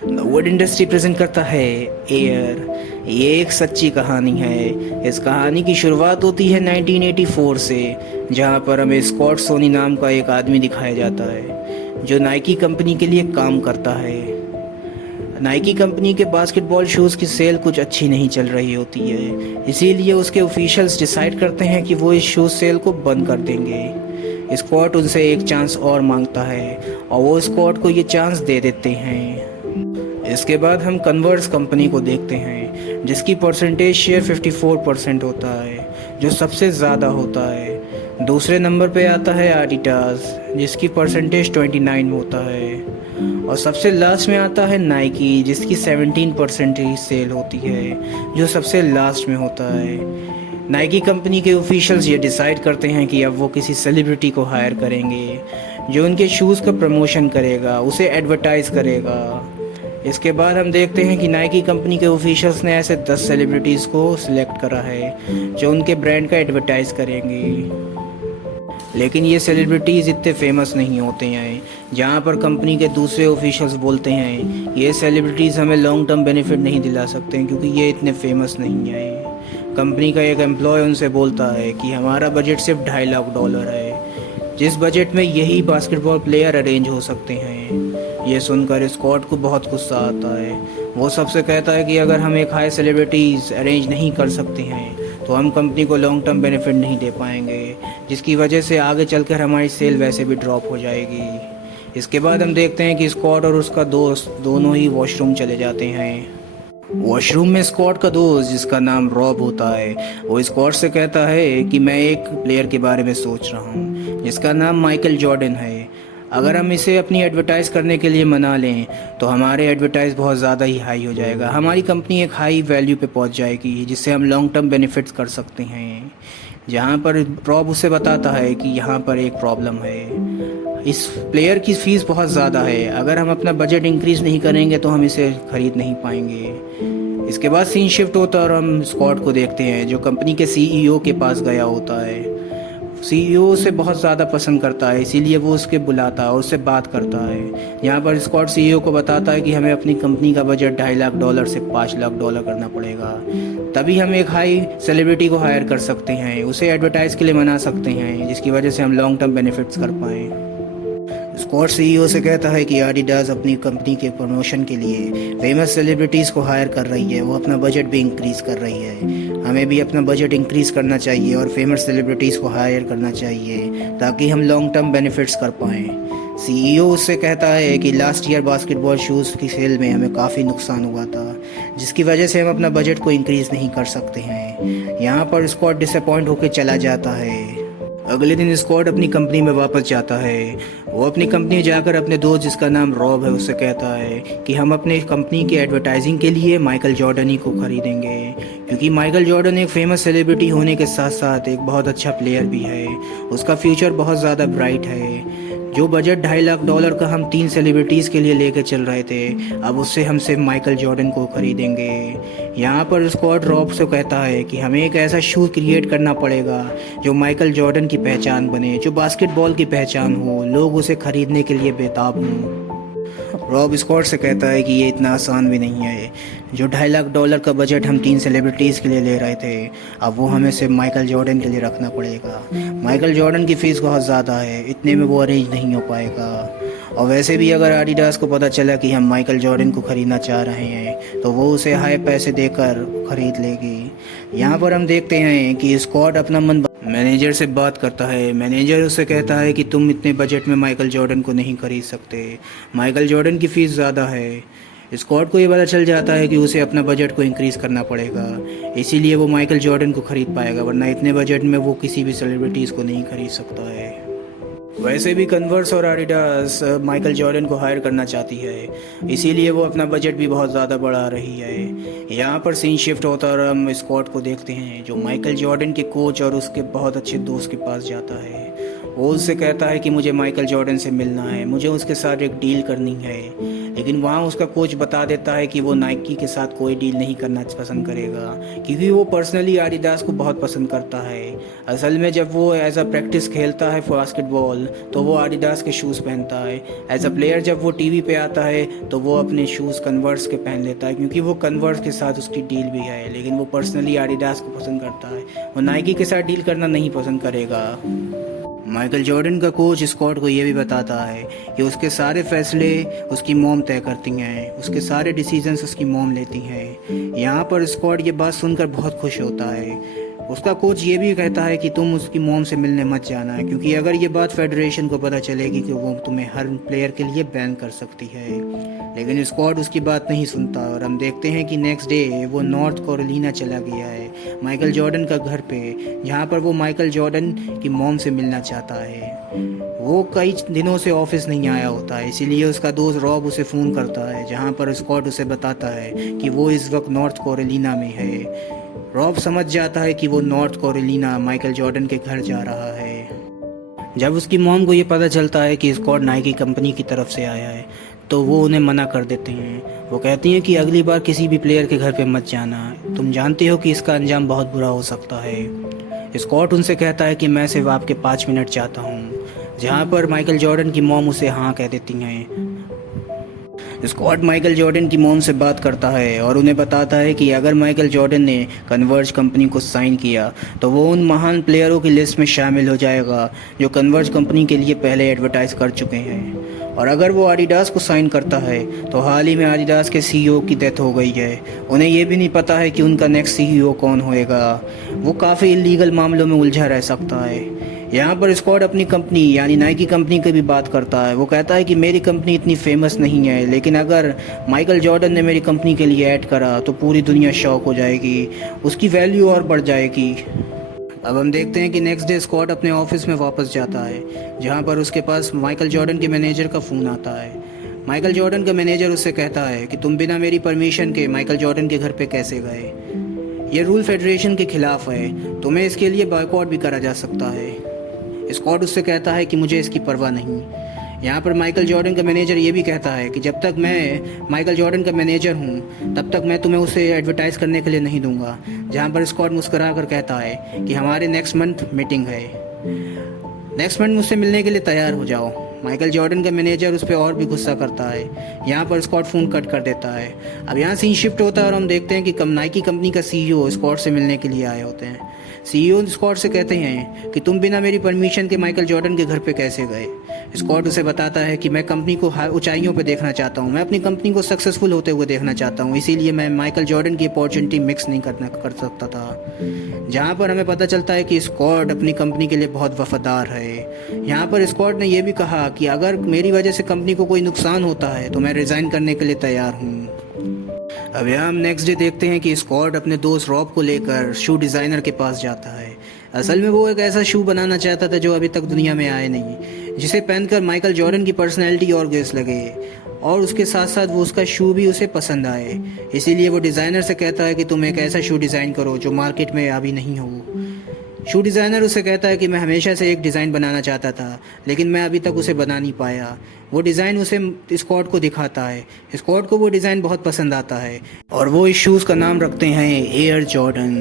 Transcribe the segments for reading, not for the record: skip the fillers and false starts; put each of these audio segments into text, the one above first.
The wood industry present करता है air. ये एक सच्ची कहानी है। इस कहानी की शुरुआत होती है 1984 से, जहाँ पर हमें स्कॉट सोनी नाम का एक आदमी दिखाया जाता है जो नाइकी कंपनी के लिए काम करता है। नाइकी कंपनी के बास्केटबॉल शूज़ की सेल कुछ अच्छी नहीं चल रही होती है, इसीलिए उसके ऑफिशियल्स डिसाइड करते हैं कि वो इस शूज़ सेल को बंद कर देंगे। स्कॉट उनसे एक चांस और मांगता है और वो स्कॉट को ये चांस दे देते हैं। इसके बाद हम कन्वर्स कंपनी को देखते हैं जिसकी परसेंटेज शेयर 54% होता है, जो सबसे ज़्यादा होता है। दूसरे नंबर पे आता है आडिडास जिसकी परसेंटेज 29 होता है, और सबसे लास्ट में आता है नाइकी जिसकी 17% सेल होती है, जो सबसे लास्ट में होता है। नाइकी कंपनी के ऑफिशियल्स ये डिसाइड करते हैं कि अब वो किसी सेलिब्रिटी को हायर करेंगे जो उनके शूज़ का प्रमोशन करेगा, उसे एडवर्टाइज़ करेगा। इसके बाद हम देखते हैं कि नाइकी कंपनी के ऑफिशियल्स ने ऐसे 10 सेलिब्रिटीज़ को सिलेक्ट करा है जो उनके ब्रांड का एडवर्टाइज़ करेंगे। लेकिन ये सेलिब्रिटीज़ इतने फेमस नहीं होते हैं, जहाँ पर कंपनी के दूसरे ऑफिशियल्स बोलते हैं ये सेलिब्रिटीज़ हमें लॉन्ग टर्म बेनिफिट नहीं दिला सकते हैं क्योंकि ये इतने फेमस नहीं है। कंपनी का एक एम्प्लॉय उनसे बोलता है कि हमारा बजट सिर्फ $2.5 लाख है, जिस बजट में यही बास्केटबॉल प्लेयर अरेंज हो सकते हैं। ये सुनकर स्कॉट को बहुत गुस्सा आता है। वो सबसे कहता है कि अगर हम एक हाई सेलिब्रिटीज़ अरेंज नहीं कर सकते हैं तो हम कंपनी को लॉन्ग टर्म बेनिफिट नहीं दे पाएंगे, जिसकी वजह से आगे चलकर हमारी सेल वैसे भी ड्रॉप हो जाएगी। इसके बाद हम देखते हैं कि स्कॉट और उसका दोस्त दोनों ही वॉशरूम चले जाते हैं। वॉशरूम में स्कॉट का दोस्त जिसका नाम रॉब होता है, वो स्कॉट से कहता है कि मैं एक प्लेयर के बारे में सोच रहा हूँ जिसका नाम माइकल जॉर्डन है। अगर हम इसे अपनी एडवर्टाइज़ करने के लिए मना लें तो हमारे एडवर्टाइज़ बहुत ज़्यादा ही हाई हो जाएगा, हमारी कंपनी एक हाई वैल्यू पे पहुंच जाएगी जिससे हम लॉन्ग टर्म बेनिफिट्स कर सकते हैं। जहाँ पर रॉब उसे बताता है कि यहाँ पर एक प्रॉब्लम है, इस प्लेयर की फ़ीस बहुत ज़्यादा है, अगर हम अपना बजट इंक्रीज़ नहीं करेंगे तो हम इसे ख़रीद नहीं पाएंगे। इसके बाद सीन शिफ्ट होता है और हम स्कॉट को देखते हैं जो कंपनी के सीईओ के पास गया होता है। सीईओ उसे बहुत ज़्यादा पसंद करता है, इसीलिए वो उसके बुलाता है और उससे बात करता है। यहाँ पर स्कॉट सीईओ को बताता है कि हमें अपनी कंपनी का बजट $2.5 लाख से $5 लाख करना पड़ेगा, तभी हम एक हाई सेलिब्रिटी को हायर कर सकते हैं, उसे एडवर्टाइज़ के लिए मना सकते हैं, जिसकी वजह से हम लॉन्ग टर्म बेनिफिट्स कर पाएँ। स्कॉट सीईओ से कहता है कि आडिडास अपनी कंपनी के प्रमोशन के लिए फेमस सेलिब्रिटीज़ को हायर कर रही है, वो अपना बजट भी इंक्रीज़ कर रही है। हमें भी अपना बजट इंक्रीज़ करना चाहिए और फेमस सेलिब्रिटीज़ को हायर करना चाहिए ताकि हम लॉन्ग टर्म बेनिफिट्स कर पाएँ। सीईओ उससे कहता है कि लास्ट ईयर बास्केटबॉल शूज़ की सेल में हमें काफ़ी नुकसान हुआ था, जिसकी वजह से हम अपना बजट को इंक्रीज़ नहीं कर सकते हैं। यहाँ पर स्कॉट डिसअपॉइंट होकर चला जाता है। अगले दिन स्कॉट अपनी कंपनी में वापस जाता है। वो अपनी कंपनी जाकर अपने दोस्त जिसका नाम रॉब है उससे कहता है कि हम अपने कंपनी की एडवर्टाइजिंग के लिए माइकल जॉर्डन ही को खरीदेंगे, क्योंकि माइकल जॉर्डन एक फेमस सेलिब्रिटी होने के साथ साथ एक बहुत अच्छा प्लेयर भी है, उसका फ्यूचर बहुत ज़्यादा ब्राइट है। जो बजट $2.5 लाख का हम 3 सेलिब्रिटीज़ के लिए लेकर चल रहे थे, अब उससे हम सिर्फ माइकल जॉर्डन को खरीदेंगे। यहाँ पर स्कॉट रॉब से कहता है कि हमें एक ऐसा शू क्रिएट करना पड़ेगा जो माइकल जॉर्डन की पहचान बने, जो बास्केटबॉल की पहचान हो, लोग उसे खरीदने के लिए बेताब हों। रॉब स्कॉट से कहता है कि ये इतना आसान भी नहीं है, जो $2.5 लाख का बजट हम 3 सेलिब्रिटीज़ के लिए ले रहे थे, अब वो हमें सिर्फ माइकल जॉर्डन के लिए रखना पड़ेगा। माइकल जॉर्डन की फ़ीस बहुत ज़्यादा है, इतने में वो अरेंज नहीं हो पाएगा। और वैसे भी अगर आडिडास को पता चला कि हम माइकल जॉर्डन को ख़रीदना चाह रहे हैं तो वो उसे हाई पैसे देकर ख़रीद लेगी। यहाँ पर हम देखते हैं कि स्कॉट अपना मन मैनेजर से बात करता है। मैनेजर उससे कहता है कि तुम इतने बजट में माइकल जॉर्डन को नहीं खरीद सकते, माइकल जॉर्डन की फ़ीस ज़्यादा है। स्कॉट को ये पता चल जाता है कि उसे अपना बजट को इंक्रीज़ करना पड़ेगा, इसीलिए वो माइकल जॉर्डन को ख़रीद पाएगा, वरना इतने बजट में वो किसी भी सेलिब्रिटीज़ को नहीं खरीद सकता है। वैसे भी कन्वर्स और आडिडास माइकल जॉर्डन को हायर करना चाहती है, इसीलिए वो अपना बजट भी बहुत ज़्यादा बढ़ा रही है। यहाँ पर सीन शिफ्ट होता है और हम स्कॉट को देखते हैं जो माइकल जॉर्डन के कोच और उसके बहुत अच्छे दोस्त के पास जाता है। वो उससे कहता है कि मुझे माइकल जॉर्डन से मिलना है, मुझे उसके साथ एक डील करनी है। लेकिन वहाँ उसका कोच बता देता है कि वो नाइकी के साथ कोई डील नहीं करना पसंद करेगा, क्योंकि वो पर्सनली एडिडास को बहुत पसंद करता है। असल में जब वो एज अ प्रैक्टिस खेलता है बास्केटबॉल तो वो एडिडास के शूज़ पहनता है। एज अ प्लेयर जब वो टीवी पे आता है तो वो अपने शूज़ कन्वर्स के पहन लेता है, क्योंकि वो कन्वर्स के साथ उसकी डील भी है। लेकिन वो पर्सनली एडिडास को पसंद करता है, वो नाइकी के साथ डील करना नहीं पसंद करेगा। माइकल जॉर्डन का कोच स्कॉट को ये भी बताता है कि उसके सारे फैसले उसकी मॉम तय करती हैं, उसके सारे डिसीजंस उसकी मॉम लेती हैं। यहाँ पर स्कॉट ये बात सुनकर बहुत खुश होता है। उसका कोच ये भी कहता है कि तुम उसकी मॉम से मिलने मत जाना है, क्योंकि अगर ये बात फेडरेशन को पता चलेगी कि वो तुम्हें हर प्लेयर के लिए बैन कर सकती है। लेकिन स्कॉट उसकी बात नहीं सुनता और हम देखते हैं कि नेक्स्ट डे वो नॉर्थ कैरोलिना चला गया है माइकल जॉर्डन का घर पे, जहाँ पर वो माइकल जॉर्डन की मॉम से मिलना चाहता है। वो कई दिनों से ऑफिस नहीं आया होता है, इसीलिए उसका दोस्त रॉब उसे फ़ोन करता है, जहाँ पर स्कॉट उसे बताता है कि वो इस वक्त नॉर्थ कैरोलिना में है। रॉब समझ जाता है कि वो नॉर्थ कैरोलिना माइकल जॉर्डन के घर जा रहा है। जब उसकी मॉम को ये पता चलता है कि स्कॉट नाइकी कंपनी की तरफ से आया है तो वो उन्हें मना कर देते हैं। वो कहती हैं कि अगली बार किसी भी प्लेयर के घर पे मत जाना, तुम जानते हो कि इसका अंजाम बहुत बुरा हो सकता है। स्कॉट उनसे कहता है कि मैं सिर्फ आपके 5 मिनट चाहता हूँ, जहाँ पर माइकल जॉर्डन की मॉम उसे हाँ कह देती हैं। स्कॉट माइकल जॉर्डन की मॉम से बात करता है और उन्हें बताता है कि अगर माइकल जॉर्डन ने कन्वर्ज कंपनी को साइन किया तो वो उन महान प्लेयरों की लिस्ट में शामिल हो जाएगा जो कन्वर्ज कंपनी के लिए पहले एडवर्टाइज कर चुके हैं। और अगर वो एडिडास को साइन करता है तो हाल ही में एडिडास के सीईओ की डेथ हो गई है। उन्हें ये भी नहीं पता है कि उनका नेक्स्ट सीईओ कौन होएगा। वो काफ़ी इलीगल मामलों में उलझा रह सकता है। यहाँ पर स्कॉट अपनी कंपनी यानी नाइकी कंपनी की भी बात करता है। वो कहता है कि मेरी कंपनी इतनी फेमस नहीं है, लेकिन अगर माइकल जॉर्डन ने मेरी कंपनी के लिए ऐड करा तो पूरी दुनिया शॉक हो जाएगी, उसकी वैल्यू और बढ़ जाएगी। अब हम देखते हैं कि नेक्स्ट डे स्कॉट अपने ऑफिस में वापस जाता है, जहाँ पर उसके पास माइकल जॉर्डन के मैनेजर का फ़ोन आता है। माइकल जॉर्डन का मैनेजर उससे कहता है कि तुम बिना मेरी परमिशन के माइकल जॉर्डन के घर पे कैसे गए। ये रूल फेडरेशन के खिलाफ है, तुम्हें इसके लिए बॉयकॉट भी करा जा सकता है। स्कॉट उससे कहता है कि मुझे इसकी परवाह नहीं। यहाँ पर माइकल जॉर्डन का मैनेजर ये भी कहता है कि जब तक मैं माइकल जॉर्डन का मैनेजर हूँ तब तक मैं तुम्हें उसे एडवर्टाइज़ करने के लिए नहीं दूंगा। जहाँ पर स्कॉट मुस्कुरा कर कहता है कि हमारे नेक्स्ट मंथ मीटिंग है, नेक्स्ट मंथ मुझसे मिलने के लिए तैयार हो जाओ। माइकल जॉर्डन का मैनेजर उस पर और भी गुस्सा करता है। यहाँ पर स्कॉट फ़ोन कट कर देता है। अब यहाँ सीन शिफ्ट होता है और हम देखते हैं कि नाइकी कंपनी का सीईओ स्कॉट से मिलने के लिए आए होते हैं। सीईओ स्कॉट से कहते हैं कि तुम बिना मेरी परमिशन के माइकल जॉर्डन के घर पे कैसे गए। स्कॉट उसे बताता है कि मैं कंपनी को ऊंचाइयों पे देखना चाहता हूँ, मैं अपनी कंपनी को सक्सेसफुल होते हुए देखना चाहता हूँ, इसीलिए मैं माइकल जॉर्डन की अपॉर्चुनिटी मिक्स नहीं कर सकता था। जहाँ पर हमें पता चलता है कि स्कॉट अपनी कंपनी के लिए बहुत वफादार है। यहाँ पर स्कॉट ने यह भी कहा कि अगर मेरी वजह से कंपनी को कोई नुकसान होता है तो मैं रिज़ाइन करने के लिए तैयार हूँ। अब यहाँ हम नेक्स्ट डे देखते हैं कि स्कॉट अपने दोस्त रॉब को लेकर शू डिज़ाइनर के पास जाता है। असल में वो एक ऐसा शू बनाना चाहता था जो अभी तक दुनिया में आए नहीं, जिसे पहनकर माइकल जॉर्डन की पर्सनैलिटी और ग्रेस लगे और उसके साथ साथ वो उसका शू भी उसे पसंद आए। इसीलिए वो डिज़ाइनर से कहता है कि तुम एक ऐसा शू डिज़ाइन करो जो मार्केट में अभी नहीं हो। शू डिज़ाइनर उसे कहता है कि मैं हमेशा से एक डिज़ाइन बनाना चाहता था, लेकिन मैं अभी तक उसे बना नहीं पाया। वो डिज़ाइन उसे स्कॉट को दिखाता है। स्कॉट को वो डिज़ाइन बहुत पसंद आता है और वो इस शूज़ का नाम रखते हैं एयर जॉर्डन।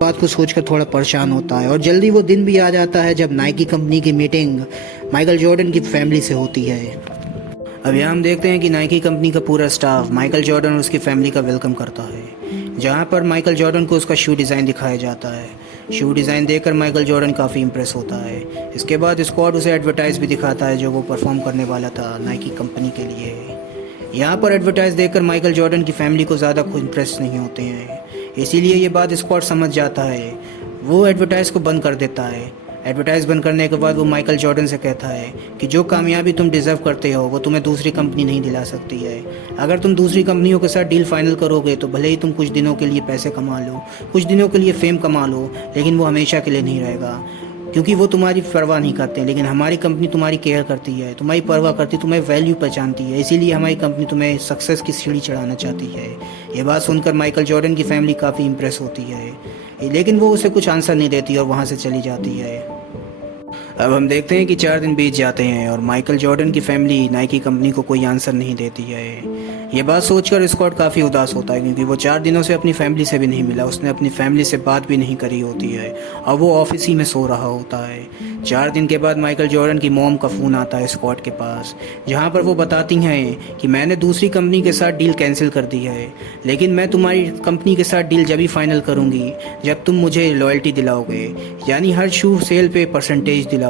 बात को सोचकर थोड़ा परेशान होता है और जल्दी वो दिन भी आ जाता है जब नाइकी कंपनी की मीटिंग माइकल जॉर्डन की फैमिली से होती है। अब यहाँ हम देखते हैं कि नाइकी कंपनी का पूरा स्टाफ माइकल जॉर्डन और उसकी फैमिली का वेलकम करता है, जहाँ पर माइकल जॉर्डन को उसका शू डिज़ाइन दिखाया जाता है। शू डिज़ाइन देखकर माइकल जॉर्डन काफ़ी इम्प्रेस होता है। इसके बाद स्कॉट उसे एडवर्टाइज़ भी दिखाता है जो वो परफॉर्म करने वाला था नाइकी कंपनी के लिए। यहाँ पर एडवर्टाइज़ देखकर माइकल जॉर्डन की फैमिली को ज़्यादा खुद इम्प्रेस नहीं होते हैं, इसीलिए ये बात स्कॉट समझ जाता है। वो एडवर्टाइज़ को बंद कर देता है। एडवर्टाइज़ बंद करने के बाद वो माइकल जॉर्डन से कहता है कि जो कामयाबी तुम डिज़र्व करते हो वो तुम्हें दूसरी कंपनी नहीं दिला सकती है। अगर तुम दूसरी कंपनियों के साथ डील फाइनल करोगे तो भले ही तुम कुछ दिनों के लिए पैसे कमा लो, कुछ दिनों के लिए फेम कमा लो, लेकिन वो हमेशा के लिए नहीं रहेगा, क्योंकि वो तुम्हारी परवाह नहीं करते। लेकिन हमारी कंपनी तुम्हारी केयर करती है, तुम्हारी परवाह करती है, तुम्हें वैल्यू पहचानती है, इसीलिए हमारी कंपनी तुम्हें सक्सेस की सीढ़ी चढ़ाना चाहती है। ये बात सुनकर माइकल जॉर्डन की फैमिली काफ़ी इम्प्रेस होती है, लेकिन वो उसे कुछ आंसर नहीं देती और वहाँ से चली जाती है। अब हम देखते हैं कि 4 दिन बीत जाते हैं और माइकल जॉर्डन की फैमिली नाइकी कंपनी को कोई आंसर नहीं देती है। ये बात सोचकर स्कॉट काफ़ी उदास होता है क्योंकि वो 4 दिनों से अपनी फैमिली से भी नहीं मिला, उसने अपनी फैमिली से बात भी नहीं करी होती है और वो ऑफिस ही में सो रहा होता है। 4 दिन के बाद माइकल जॉर्डन की मॉम का फ़ोन आता है स्कॉट के पास, जहाँ पर वो बताती हैं कि मैंने दूसरी कंपनी के साथ डील कैंसिल कर दी है, लेकिन मैं तुम्हारी कंपनी के साथ डील जब ही फाइनल करूँगी जब तुम मुझे लॉयल्टी दिलाओगे, यानी हर शू सेल पे परसेंटेज दिलाओगे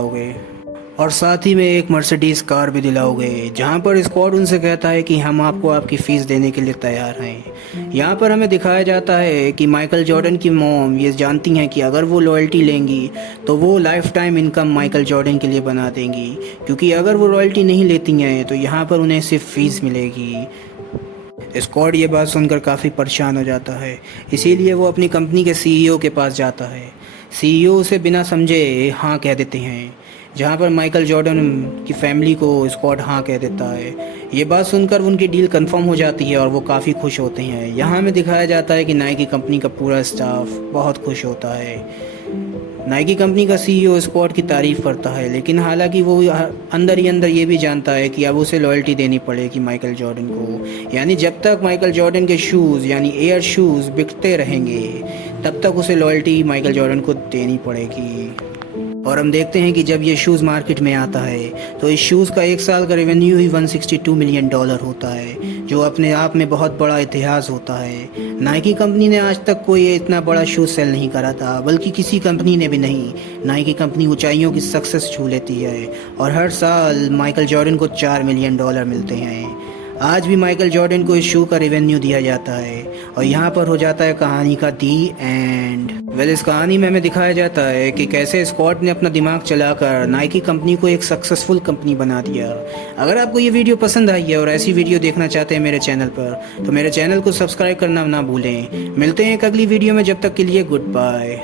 और साथ ही में एक मर्सिडीज़ कार भी दिलाओगे। जहाँ पर स्कॉट उनसे कहता है कि हम आपको आपकी फ़ीस देने के लिए तैयार हैं। यहाँ पर हमें दिखाया जाता है कि माइकल जॉर्डन की मॉम ये जानती हैं कि अगर वो लॉयल्टी लेंगी तो वो life time income Michael Jordan के लिए बना देंगी, क्योंकि अगर वो रॉयल्टी नहीं लेती हैं तो यहाँ पर उन्हें सिर्फ फ़ीस मिलेगी। स्कॉट ये बात सुनकर काफ़ी परेशान हो जाता है, इसीलिए वो अपनी कंपनी के सीईओ के पास जाता है। सीईओ उसे बिना समझे हाँ कह देते हैं, जहाँ पर माइकल जॉर्डन की फैमिली को स्कॉट हाँ कह देता है। ये बात सुनकर उनकी डील कंफर्म हो जाती है और वो काफ़ी खुश होते हैं। यहाँ हमें दिखाया जाता है कि नाइकी कंपनी का पूरा स्टाफ बहुत खुश होता है। नाइकी कंपनी का सीईओ स्कॉट की तारीफ़ करता है, लेकिन हालांकि वो अंदर ही अंदर ये भी जानता है कि अब उसे लॉयल्टी देनी पड़ेगी माइकल जॉर्डन को, यानी जब तक माइकल जॉर्डन के शूज़ यानी एयर शूज़ बिकते रहेंगे तब तक उसे लॉयल्टी माइकल जॉर्डन को देनी पड़ेगी। और हम देखते हैं कि जब ये शूज़ मार्केट में आता है तो इस शूज़ का 1 साल का रेवेन्यू ही $162 मिलियन होता है, जो अपने आप में बहुत बड़ा इतिहास होता है। नाइकी कंपनी ने आज तक कोई इतना बड़ा शूज़ सेल नहीं करा था, बल्कि किसी कंपनी ने भी नहीं। नाइकी कंपनी ऊंचाइयों की सक्सेस छू लेती है और हर साल माइकल जॉर्डन को $4 मिलियन मिलते हैं। आज भी माइकल जॉर्डन को इस शो का रेवेन्यू दिया जाता है और यहाँ पर हो जाता है कहानी का दी एंड। इस कहानी में हमें दिखाया जाता है कि कैसे स्कॉट ने अपना दिमाग चलाकर नाइकी कंपनी को एक सक्सेसफुल कंपनी बना दिया। अगर आपको ये वीडियो पसंद आई है और ऐसी वीडियो देखना चाहते हैं मेरे चैनल पर, तो मेरे चैनल को सब्सक्राइब करना ना भूलें। मिलते हैं एक अगली वीडियो में, जब तक के लिए गुड बाय।